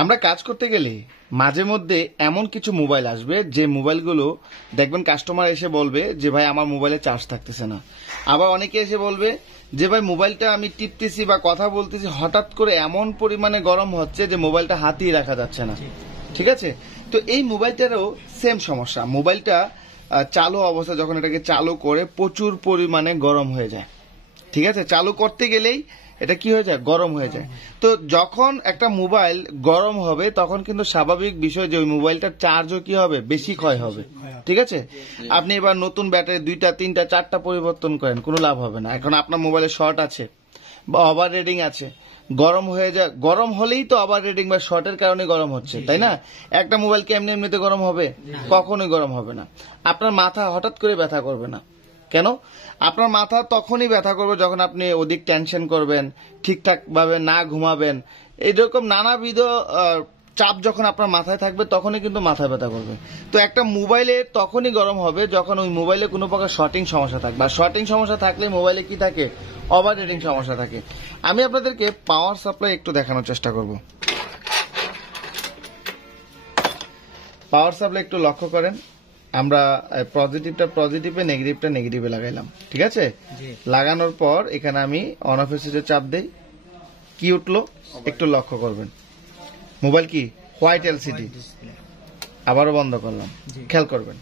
আমরা কাজ করতে গেলে মাঝে মধ্যে এমন কিছু মোবাইল আসবে যে মোবাইলগুলো দেখবেন কাস্টমার এসে বলবে যে ভাই আমার মোবাইলে চার্জ থাকতেছে না। আবার অনেকে এসে বলবে যে ভাই মোবাইলটা আমি টিপতেছি বা কথা বলতেছি হঠাৎ করে এমন পরিমাণে গরম হচ্ছে যে মোবাইলটা হাতেই রাখা যাচ্ছে না। ঠিক আছে, তো এই মোবাইলটারও সেম সমস্যা। মোবাইলটা চালু অবস্থা যখন এটাকে চালু করে প্রচুর পরিমাণে গরম হয়ে যায়। ঠিক আছে, চালু করতে গেলেই এটা কি হয়ে যায়, গরম হয়ে যায়। তো যখন একটা মোবাইল গরম হবে তখন কিন্তু স্বাভাবিক বিষয় যে ওই মোবাইলটার চার্জও কি হবে, বেশি ক্ষয় হবে। ঠিক আছে, আপনি এবার নতুন ব্যাটারি 2টা 3টা 4টা পরিবর্তন করেন, কোনো লাভ হবে না। এখন আপনার মোবাইলে শর্ট আছে বা ওভার রেডিং আছে, গরম হয়ে যায়। গরম হলেই তো ওভার রেডিং বা শর্টের কারণে গরম হচ্ছে, তাই না? একটা মোবাইল কি এমনি এমনিতে গরম হবে? কখনোই গরম হবে না। আপনার মাথা হঠাৎ করে ব্যথা করবে না। কেন? আপনার মাথা তখনই ব্যথা করবে যখন আপনি অধিক টেনশন করবেন, ঠিকঠাক ভাবে না ঘুমাবেন, এইরকম নানাবিধ চাপ যখন আপনার মাথায় থাকবে তখনই কিন্তু মাথা ব্যথা করবে। তো একটা মোবাইলে তখনই গরম হবে যখন ওই মোবাইলে কোনো প্রকার শর্টিং সমস্যা থাকবে। আর শর্টিং সমস্যা থাকলে মোবাইলে কি থাকে, ওভার রেডিং সমস্যা থাকে। আমি আপনাদেরকে পাওয়ার সাপ্লাই একটু দেখানোর চেষ্টা করব। পাওয়ার সাপ্লাই একটু লক্ষ্য করেন, আমরা পজিটিভটা পজিটিভে, নেগেটিভটা নেগেটিভে লাগাইলাম। ঠিক আছে, লাগানোর পর এখানে আমি অন অফ সুইচে চাপ দেই, কি উঠলো একটু লক্ষ্য করবেন। মোবাইল কি হোয়াইট এলসিডি। আবারও বন্ধ করলাম, খেয়াল করবেন।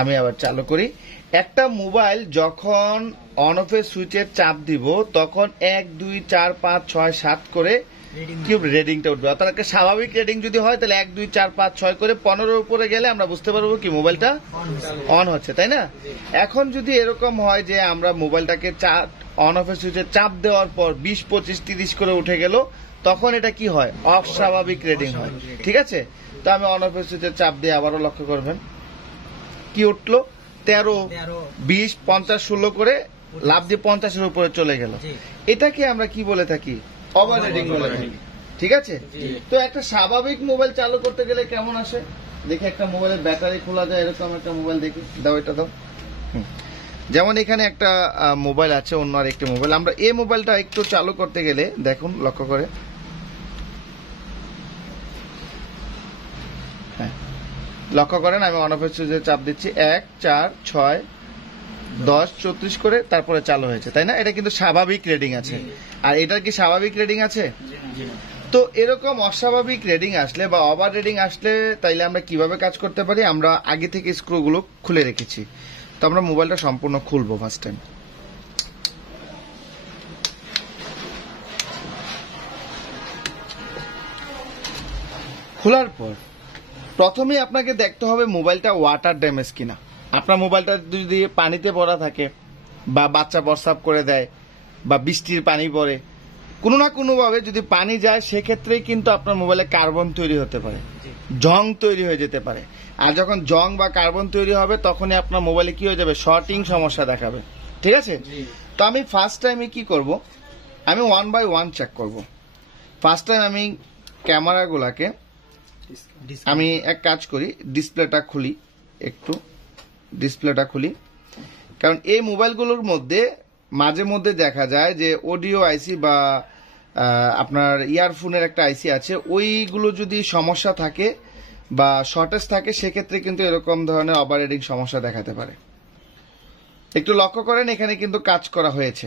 আমি আবার চালু করি। একটা মোবাইল যখন অন অফ সুইচের চাপ দিব তখন 1 2 4 5 6 7 করে রেডিংটা উঠবে। অর্থাৎ একটা স্বাভাবিক রেডিং যদি হয় তাহলে 1 2 4 5 6 করে 15 উপরে গেলে আমরা বুঝতে পারবো কি মোবাইলটা অন হচ্ছে, তাই না? এখন যদি এরকম হয় যে আমরা মোবাইলটাকে অন অফ সুইচে চাপ দেওয়ার পর 20 25 30 করে উঠে গেল, তখন এটা কি হয়, অস্বাভাবিক রেডিং হয়। ঠিক আছে, তো আমি অন অফ সুইচের চাপ দিয়ে আবারও লক্ষ্য করবেন, কি উঠলো 13 20 50 16 করে লাভ দিয়ে 50-এর উপরে চলে গেল। এটাকে আমরা কি বলে থাকি, ওভার রেডিং বলে থাকি। ঠিক আছে, তো একটা স্বাভাবিক মোবাইল চালু করতে গেলে কেমন আসে দেখি। একটা মোবাইলের ব্যাটারি খোলা যায়, এরকম একটা মোবাইল দেখি, দাও এটা দাও। যেমন এখানে একটা মোবাইল আছে, অন্য আর একটি মোবাইল। আমরা এই মোবাইলটা একটু চালু করতে গেলে দেখুন, লক্ষ্য করে, হ্যাঁ লক্ষ্য করেন, আমি অন অফ সুইচে চাপ দিচ্ছি, 1 4 6 10 34 করে তারপরে চালু হয়েছে, তাই না? এটা কিন্তু স্বাভাবিক রেডিং আছে। আর এটার কি স্বাভাবিক রেডিং আছে? তো এরকম অস্বাভাবিক রেডিং আসলে বা ওভার রেডিং আসলে তাইলে আমরা কিভাবে কাজ করতে পারি? আমরা আগে থেকে স্ক্রুগুলো খুলে রেখেছি, তো আমরা মোবাইলটা সম্পূর্ণ খুলবো ফার্স্ট টাইম। খোলার পর প্রথমে আপনাকে দেখতে হবে মোবাইলটা ওয়াটার ড্যামেজ কিনা। আপনার মোবাইলটা যদি পানিতে পড়া থাকে বা বাচ্চা প্রস্রাব করে দেয় বা বৃষ্টির পানি পড়ে, কোনো না কোনো ভাবে যদি পানি যায় সেক্ষেত্রেই কিন্তু আপনার মোবাইলে কার্বন তৈরি হতে পারে, জং তৈরি হয়ে যেতে পারে। আর যখন জং বা কার্বন তৈরি হবে তখনই আপনার মোবাইলে কি হয়ে যাবে, শর্টিং সমস্যা দেখাবে। ঠিক আছে, তো আমি ফার্স্ট টাইমে কি করব, আমি 1 by 1 চেক করব। ফার্স্ট টাইম আমি ক্যামেরাগুলাকে আমি এক কাজ করি, ডিসপ্লেটা খুলি, একটু ডিসপ্লেটা খুলি। কারণ এই মোবাইলগুলোর মধ্যে মাঝে মধ্যে দেখা যায় যে অডিও আইসি বা আপনার ইয়ারফোনের একটা আইসি আছে, ওইগুলো যদি সমস্যা থাকে বা শর্টেজ থাকে সেক্ষেত্রে কিন্তু এরকম ধরনের ওভার রেডিং সমস্যা দেখাতে পারে। একটু লক্ষ্য করেন, এখানে কিন্তু কাজ করা হয়েছে,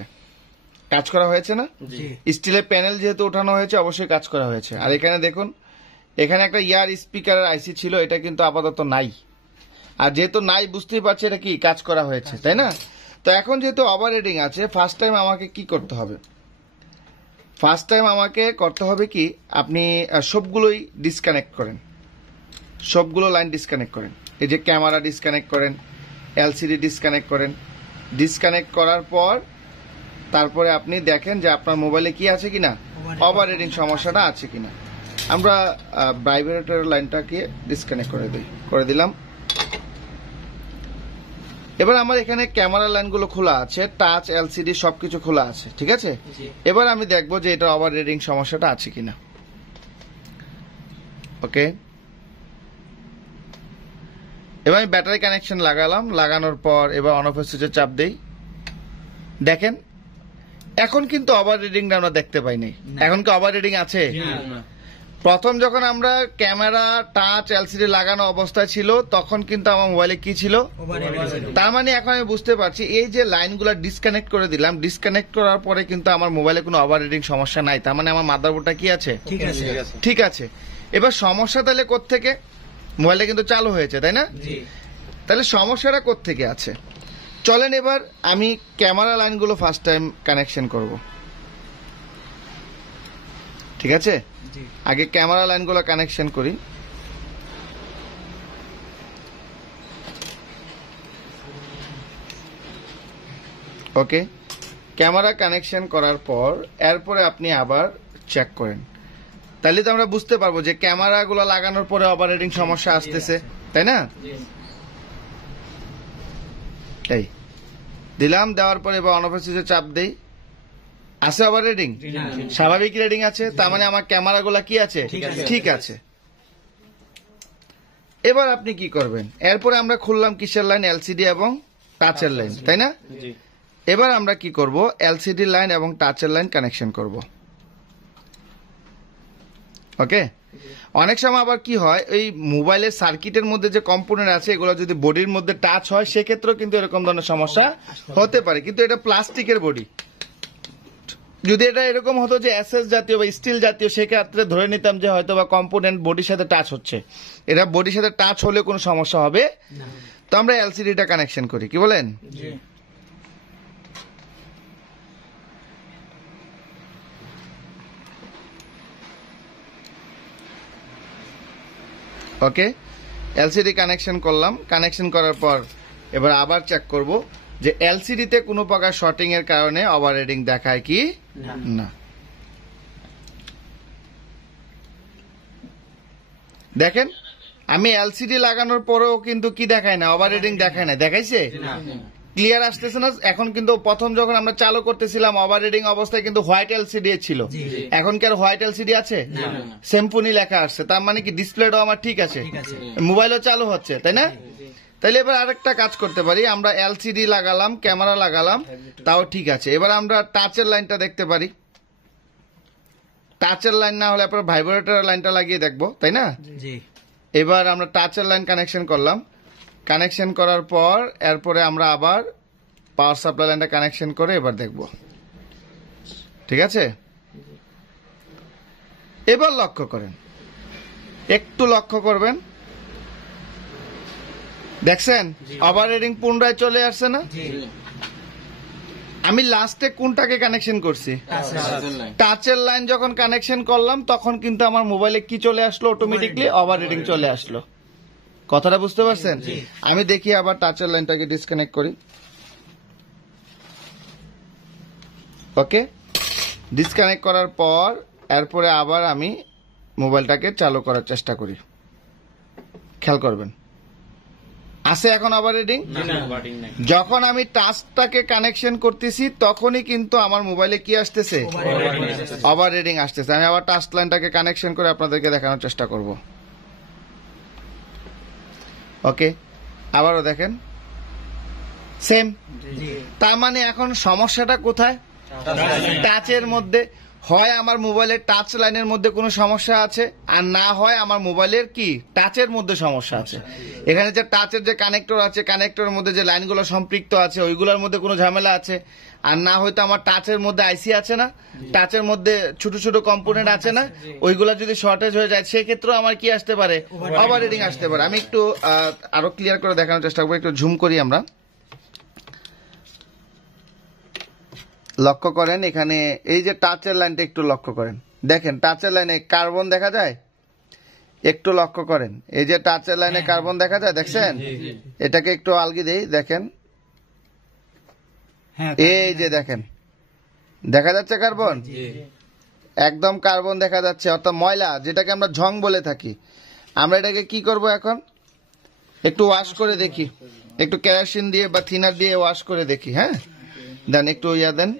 কাজ করা হয়েছে না? স্টিলের প্যানেল যেহেতু ওঠানো হয়েছে অবশ্যই কাজ করা হয়েছে। আর এখানে দেখুন, এখানে একটা ইয়ার স্পিকারের আইসি ছিল, এটা কিন্তু আপাতত নাই। আর যেহেতু নাই বুঝতেই পারছি এটা কি কাজ করা হয়েছে, তাই না? তো এখন যেহেতু ওভার রেডিং আছে, ফার্স্ট টাইম আমাকে কি করতে হবে, ফার্স্ট টাইম আমাকে করতে হবে কি, আপনি সবগুলোই ডিসকানেক্ট করেন, সবগুলো লাইন ডিসকানেক্ট করেন। এই যে ক্যামেরা ডিসকানেক্ট করেন, এলসিডি ডিসকানেক্ট করেন। ডিসকানেক্ট করার পর তারপরে আপনি দেখেন যে আপনার মোবাইলে কি আছে কিনা, ওভার রেডিং সমস্যাটা আছে কিনা। আমরা ভাইব্রেটর লাইনটাকে ডিসকানেক্ট করে দিলাম। এবার আমার এখানে ক্যামেরা লাইনগুলো খোলা আছে, টাচ এলসিডি সবকিছু খোলা আছে। ঠিক আছে, এবার আমি দেখবো যে এটা ওভার রেডিং সমস্যাটা আছে কিনা। ওকে, এবার আমি ব্যাটারি কানেকশন লাগালাম, লাগানোর পর এবার অন অফ সুইচে চাপ দেই। দেখেন এখন কিন্তু ওভার রিডিংটা আমরা দেখতে পাই নাই। এখন কি ওভার রিডিং আছে? প্রথম যখন আমরা ক্যামেরা টাচ এলসিডি লাগানো অবস্থায় ছিল তখন কিন্তু আমার মোবাইলে কি ছিল, তার মানে এখন আমি বুঝতে পারছি এই যে লাইনগুলো ডিসকানেক্ট করে দিলাম, ডিসকানেক্ট করার পরে কিন্তু আমার মোবাইলে কোনো ওভাররিডিং সমস্যা নাই, তার মানে আমার মাদারবোর্ডটা কি আছে, ঠিক আছে। এবার সমস্যা তাহলে কোত্থেকে, মোবাইলটা কিন্তু চালু হয়েছে তাই না, তাহলে সমস্যাটা কোত্থেকে আছে। চলেন এবার আমি ক্যামেরা লাইনগুলো ফার্স্ট টাইম কানেকশন করব, ঠিক আছে। আগে ক্যামেরা লাইনগুলো কানেকশন করি। ওকে, ক্যামেরা কানেকশন করার পর এরপরে আপনি আবার চেক করেন, তাহলে তো আমরা বুঝতে পারবো যে ক্যামেরাগুলো লাগানোর পরে ওভাররিডিং সমস্যা আসতেছে, তাই না। এই দিলাম, দেওয়ার পরে এবার অন অফ সুইচে চাপ দেই, আছে ওভাররিডিং, স্বাভাবিক রিডিং আছে, তার মানে আমার ক্যামেরাগুলো কি আছে, ঠিক আছে। এবার আপনি কি করবেন, এরপরে আমরা খুললাম কিসের লাইন, এলসিডি এবং টাচের লাইন, তাই না। এবার আমরা কি করব, এলসিডি লাইন এবং টাচের লাইন কানেকশন করব। ওকে, অনেক সময় আবার কি হয়, এই মোবাইলের সার্কিটের মধ্যে যে কম্পোনেন্ট আছে এগুলো যদি বডির মধ্যে টাচ হয় সেক্ষেত্রেও কিন্তু এরকম ধরনের সমস্যা হতে পারে, কিন্তু এটা প্লাস্টিকের বডি। যদি এটা এরকম হতো যে এসএস জাতীয় বা স্টিল জাতীয়, সেক্ষেত্রে ধরে নিতাম যে হয়তো বা কম্পোনেন্ট বডির সাথে টাচ হচ্ছে, এটা বডির সাথে টাচ হলে কোনো সমস্যা হবে। তো আমরা এলসিডিটা কানেকশন করি, কি বলেন। ওকে, এলসিডি কানেকশন করলাম, কানেকশন করার পর এবার আবার চেক করব যে এলসিডিতে কোনো প্রকার শর্টিং এর কারণে ওভাররিডিং দেখায় কি না। দেখেন আমি এলসিডি লাগানোর পরেও কিন্তু কি দেখায় না, ওভাররিডিং দেখায় না, দেখাইছে, ক্লিয়ার আসতেছে না। এখন কিন্তু প্রথম যখন আমরা চালু করতেছিলাম ওভাররিডিং অবস্থায় কিন্তু হোয়াইট এলসিডি ছিল, এখন কি আর হোয়াইট এলসিডি আছে, সিম্ফনি লেখা আসছে, তার মানে কি ডিসপ্লেটাও আমার ঠিক আছে, মোবাইলও চালু হচ্ছে, তাই না। তাইলে এবার আরেকটা কাজ করতে পারি, আমরা এলসিডি লাগালাম, ক্যামেরা লাগালাম, তাও ঠিক আছে। এবার আমরা টাচের লাইনটা দেখতে পারি, টাচের লাইন না হলে আপনার ভাইব্রেটর লাইনটা লাগিয়ে দেখবো, তাই না। এবার আমরা টাচের লাইন কানেকশন করলাম, কানেকশন করার পর এরপরে আমরা আবার পাওয়ার সাপ্লাই লাইনটা কানেকশন করে এবার দেখব, ঠিক আছে। এবার লক্ষ্য করেন, একটু লক্ষ্য করবেন, দেখছেন ওভাররিডিং পুনরায় চলে আসছে না। আমি লাস্টে কোনটাকে কানেকশন করছি, টাচের লাইন যখন কানেকশন করলাম তখন কিন্তু আমার মোবাইলে কি চলে আসলো, অটোমেটিকলি ওভাররিডিং চলে আসলো। কথাটা বুঝতে পারছেন। আমি দেখি আবার টাচের লাইনটাকে ডিসকানেক্ট করি। ওকে, ডিসকানেক্ট করার পর এরপরে আবার আমি মোবাইলটাকে চালু করার চেষ্টা করি, খেয়াল করবেন আছে এখন ওভাররিডিং। যখন আমি টাচটাকে কানেকশন করতেছি তখনই কিন্তু আমার মোবাইলে কি আসতেছে, ওভাররিডিং আসতেছে। আমি আবার টাচ লাইনটাকে কানেকশন করে আপনাদেরকে দেখানোর চেষ্টা করব। ওকে, আবারও দেখেন সেম, তার মানে এখন সমস্যাটা কোথায়, টাচের মধ্যে। হয় আমার মোবাইলের টাচ লাইনের মধ্যে কোনো সমস্যা আছে, আর না হয় আমার মোবাইলের কি টাচের মধ্যে সমস্যা আছে। এখানে যে টাচের যে কানেক্টর আছে, কানেক্টরের মধ্যে যে লাইনগুলো সম্পৃক্ত আছে ওইগুলোর মধ্যে কোনো ঝামেলা আছে, আর না হয়তো আমার টাচের মধ্যে আইসি আছে না, টাচের মধ্যে ছোট ছোট কম্পোনেন্ট আছে না, ওইগুলা যদি শর্টেজ হয়ে যায় সেক্ষেত্রেও আমার কি আসতে পারে, ওভাররিডিং আসতে পারে। আমি একটু আরো ক্লিয়ার করে দেখানোর চেষ্টা করবো, একটু ঝুম করি আমরা। লক্ষ্য করেন এখানে এই যে টাচের লাইনটা একটু লক্ষ্য করেন, দেখেন টাচের লাইনে কার্বন দেখা যায়, একটু লক্ষ্য করেন এই যে টাচের লাইনে কার্বন দেখা যায়, দেখছেন। এটাকে একটু আলগি দেই, দেখেন এই যে দেখেন দেখা যাচ্ছে কার্বন, একদম কার্বন দেখা যাচ্ছে, অর্থাৎ ময়লা, যেটাকে আমরা ঝং বলে থাকি। আমরা এটাকে কি করব, এখন একটু ওয়াশ করে দেখি, একটু কেরোসিন দিয়ে বা থিনার দিয়ে ওয়াশ করে দেখি। হ্যাঁ, দেন একটু ইয়া দেন,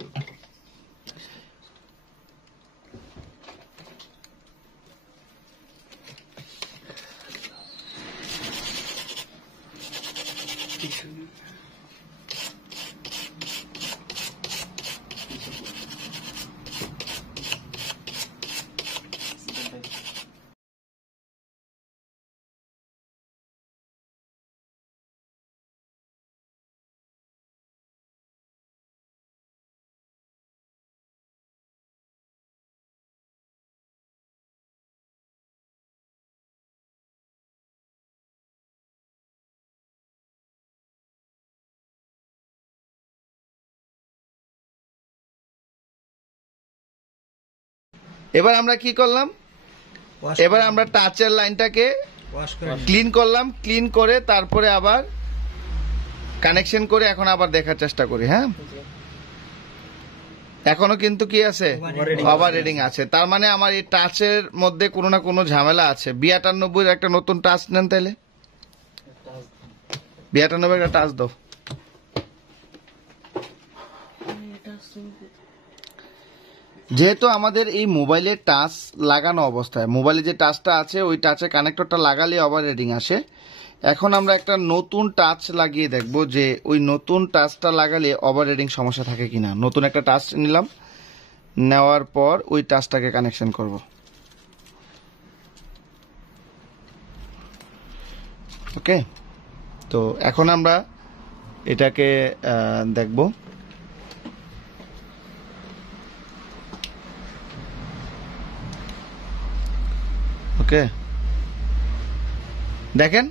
এবার আমরা কি করলাম, এবার আমরা টাচের লাইনটাকে ক্লিন করলাম, ক্লিন করে তারপরে আবার কানেকশন করে এখন আবার দেখার চেষ্টা করি। হ্যাঁ, এখনো কিন্তু কি আছে, ওভার রিডিং আছে। তার মানে আমার এই টাচের মধ্যে কোনো না কোনো ঝামেলা আছে। B98 একটা নতুন টাচ নেন, তাইলে B98 একটা টাচ দাও। যেহেতু আমাদের এই মোবাইলের টাচ লাগানো অবস্থায়, মোবাইলে যে টাচটা আছে ওই টাচে কানেক্টরটা লাগালে ওভার রিডিং আসে। এখন আমরা একটা নতুন টাচ লাগিয়ে দেখব যে ওই নতুন টাচটা লাগালে ওভার রিডিং সমস্যা থাকে কিনা। নতুন একটা টাচ নিলাম, নেওয়ার পর ওই টাচটাকে কানেকশন করব। ওকে, তো এখন আমরা এটাকে দেখব। ওকে, দেখেন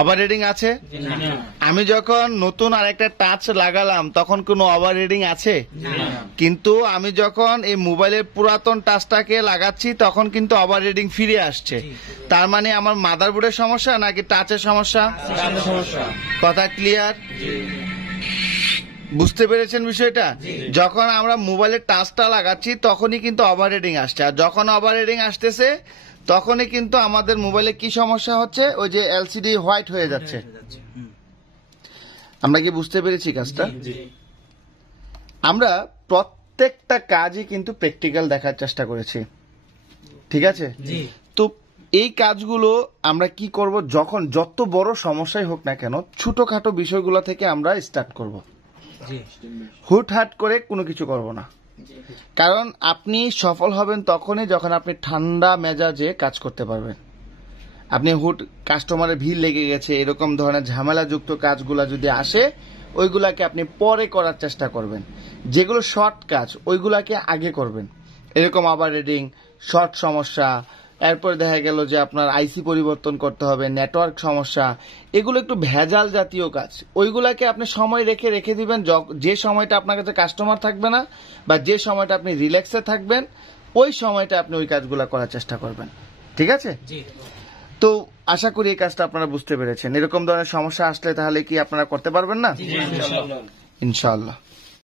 ওভার রিডিং আছে। আমি যখন নতুন আরেকটা টাচ লাগালাম তখন কোনো ওভার রিডিং আছে, কিন্তু আমি যখন এই মোবাইলের পুরাতন টাচটাকে লাগাচ্ছি তখন কিন্তু ওভার রিডিং ফিরে আসছে। তার মানে আমার মাদারবোর্ডের সমস্যা নাকি টাচের সমস্যা? কথা ক্লিয়ার? বুঝতে পেরেছেন বিষয়টা? যখন আমরা মোবাইলের টাচটা লাগাচ্ছি তখনই কিন্তু ওভার রিডিং আসছে, আর যখন ওভার রিডিং আসতেছে তখনই কিন্তু আমাদের মোবাইলে কি সমস্যা হচ্ছে, ওই যে এলসিডি হোয়াইট হয়ে যাচ্ছে। আমরা কি বুঝতে পেরেছি কাজটা? আমরা প্রত্যেকটা কাজই কিন্তু প্র্যাকটিক্যাল দেখার চেষ্টা করেছি, ঠিক আছে? তো এই কাজগুলো আমরা কি করব, যখন যত বড় সমস্যাই হোক না কেন ছোটখাটো বিষয়গুলো থেকে আমরা স্টার্ট করব, হুটহাট করে কোনো কিছু করব না। কারণ আপনি সফল হবেন তখনই যখন আপনি ঠান্ডা মেজাজে কাজ করতে পারবেন। আপনি হুট কাস্টমারের ভিড় লেগে গেছে এরকম ধরনের ঝামেলাযুক্ত কাজগুলা যদি আসে, ওইগুলাকে আপনি পরে করার চেষ্টা করবেন। যেগুলো শর্ট কাজ ওইগুলাকে আগে করবেন। এরকম ওভার রিডিং, শর্ট সমস্যা, এরপর দেখা গেল যে আপনার আইসি পরিবর্তন করতে হবে, নেটওয়ার্ক সমস্যা, এগুলো একটু ভেজাল জাতীয় কাজ। ওইগুলাকে আপনি সময় রেখে রেখে দিবেন, যে সময়টা আপনার কাছে কাস্টমার থাকবে না বা যে সময়টা আপনি রিল্যাক্সে থাকবেন ওই সময়টা আপনি ওই কাজগুলো করার চেষ্টা করবেন, ঠিক আছে? তো আশা করি এই কাজটা আপনারা বুঝতে পেরেছেন। এরকম ধরনের সমস্যা আসলে তাহলে কি আপনারা করতে পারবেন না? ইনশাআল্লাহ।